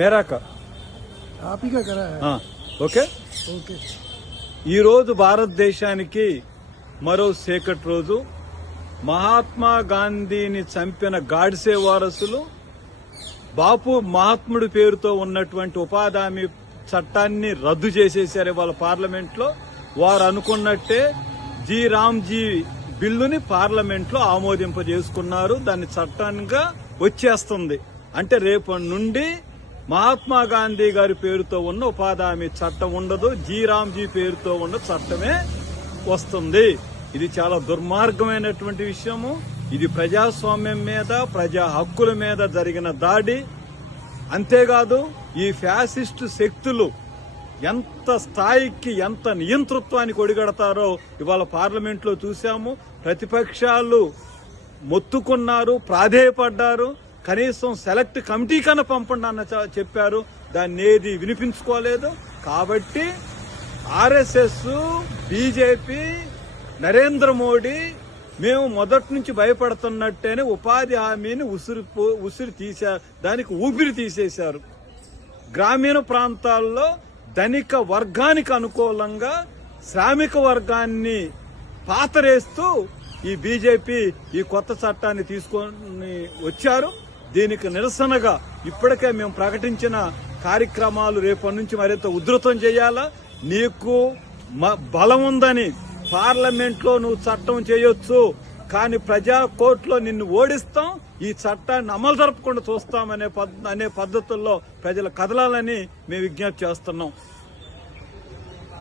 मेरा का आप ही का करा है। ఓకే. ఓకే. ఈరోజు భారతదేశానికి మరో చీకటి రోజు. మహాత్మా గాంధీని చంపిన గాడ్సే వారసులు బాపు మహాత్ముడి పేరుతో ఉన్నటువంటి ఉపాధి హామీ చట్టాన్ని రద్దు చేసేశారు వాళ్ళ పార్లమెంట్ లో. వారు అనుకున్నట్టే జీ రామ్జీ బిల్లుని పార్లమెంట్ లో ఆమోదింపజేసుకున్నారు. దాన్ని చట్టంగా వచ్చేస్తుంది. అంటే రేపటి నుండి మహాత్మా గాంధీ గారి పేరుతో ఉన్న ఉపాధి హామీ చట్టం ఉండదు, జీ రామ్జీ పేరుతో ఉన్న చట్టమే వస్తుంది. ఇది చాలా దుర్మార్గమైనటువంటి విషయము. ఇది ప్రజాస్వామ్యం మీద, ప్రజా హక్కుల మీద జరిగిన దాడి. అంతేకాదు ఈ ఫ్యాసిస్టు శక్తులు ఎంత స్థాయికి, ఎంత నియంతృత్వానికి ఒడిగడతారో ఇవాళ పార్లమెంట్ లో చూశాము. ప్రతిపక్షాలు మొత్తుకున్నారు, ప్రాధేయపడ్డారు. కనీసం సెలెక్ట్ కమిటీ కన్నా పంపండి అన్న చెప్పారు. దాన్ని ఏది వినిపించుకోలేదు. కాబట్టి ఆర్ఎస్ఎస్, బీజేపీ, నరేంద్ర మోడీ మేము మొదటి నుంచి భయపడుతున్నట్టేనే ఉపాధి హామీని ఉసిరి తీశారు, దానికి ఊపిరి తీసేశారు. గ్రామీణ ప్రాంతాల్లో ధనిక వర్గానికి అనుకూలంగా శ్రామిక వర్గాన్ని పాతరేస్తూ ఈ బీజేపీ ఈ కొత్త చట్టాన్ని తీసుకొని వచ్చారు. దీనికి నిరసనగా ఇప్పటికే మేము ప్రకటించిన కార్యక్రమాలు రేపటి నుంచి మరింత ఉధృతం చేయాలా. నీకు బలం ఉందని పార్లమెంట్ లో నువ్వు చట్టం చేయొచ్చు, కానీ ప్రజా కోర్టులో నిన్ను ఓడిస్తాం, ఈ చట్టాన్ని అమలు జరపకుండా చూస్తామనే పద్ధతుల్లో ప్రజలు కదలాలని మేము విజ్ఞప్తి చేస్తున్నాం.